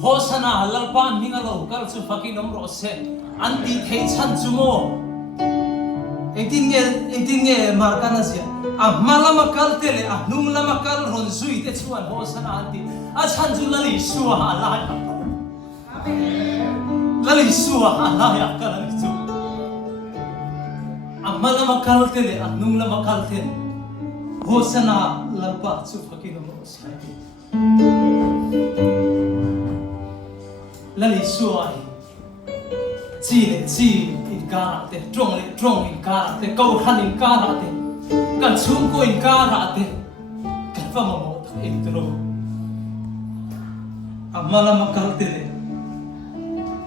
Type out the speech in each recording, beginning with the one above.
Hosana lalpa mingalo kal chu fakinom ro se anti thei chan chumo eitinge markana sia malama kal tele nung lama kal ron zui te chuan hosana anti a chan chu lali suwa ala lali suwa ala ya kal chu malama kal tele nung lama kal tele hosana lalpa chu fakinom ro se lali suai chi in kara te trong in kara te kau khan in kara te kan chung ko in kara te kan fa mo ta intro amala makal te le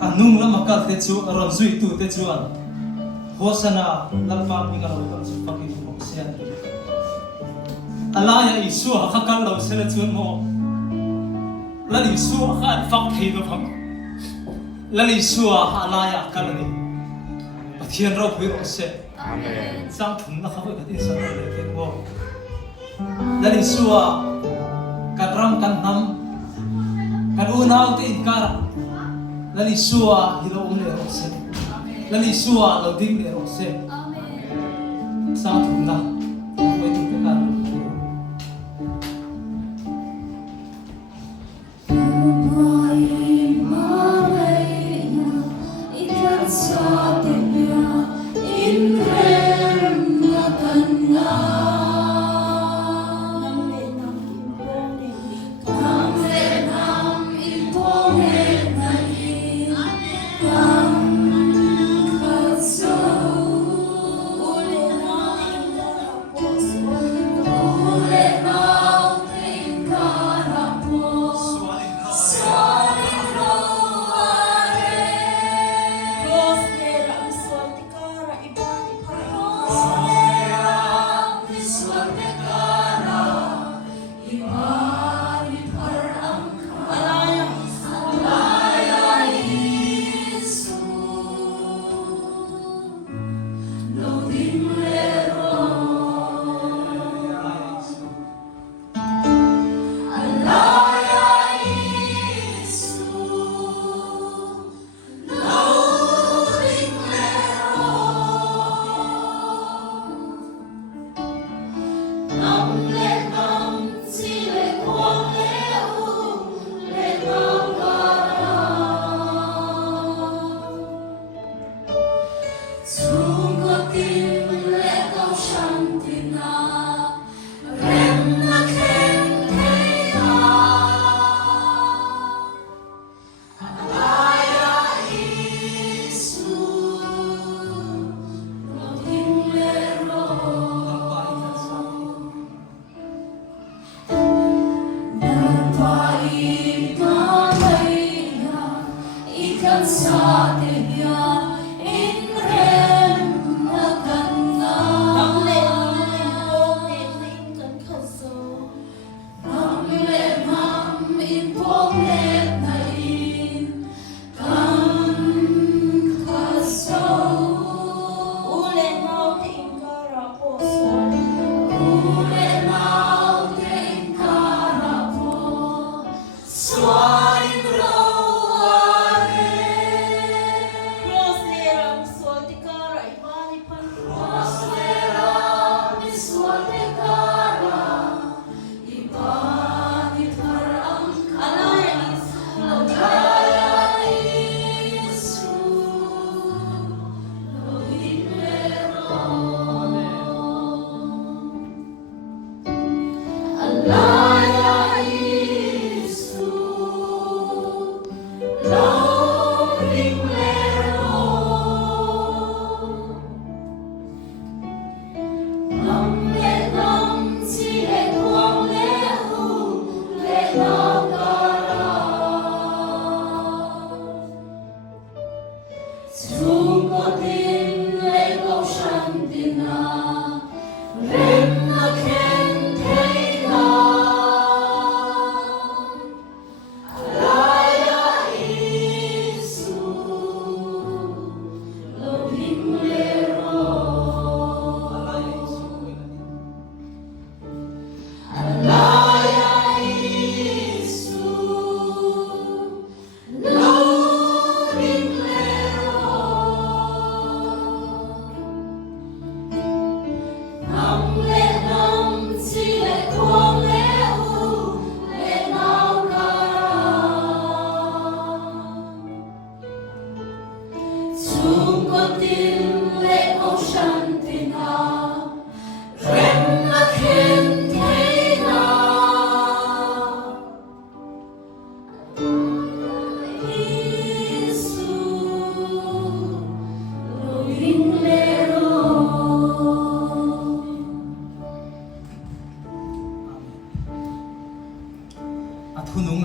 anung la makal te chu ron zui tu te chu an hosana lalpa mi ka lo chu pakin mo sia alaya isu ha kal lo sele chu mo lali su khan fak thei do phang lali suwa alaya kalani pathian ro pui ose amen sang thum na khabai khatin sang le te mo lali suwa kadram kan nam kan unaw te inkara lali suwa hilo le ose lali suwa lo ding le ose amen sang thum na khabai tu te kan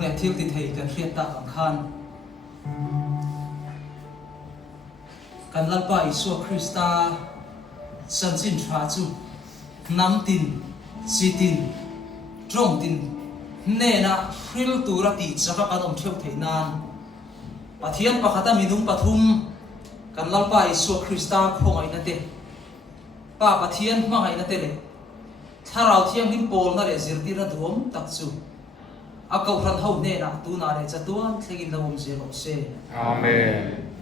le thil ti thei kan hriat ta kan khan kan lalpa Isu Krista san chin tha chu nam tin si tin trong tin ne na hril tura ti chaka kan om theu thei nan pathian pakhata minung pathum kan lalpa Isu Krista khongai na te pa pathian mangai na te le tharau thiang lim pol na le zirti na duom tak chu akau ran ho ne na tu na le chatuan thlengin lawom zero se Amen.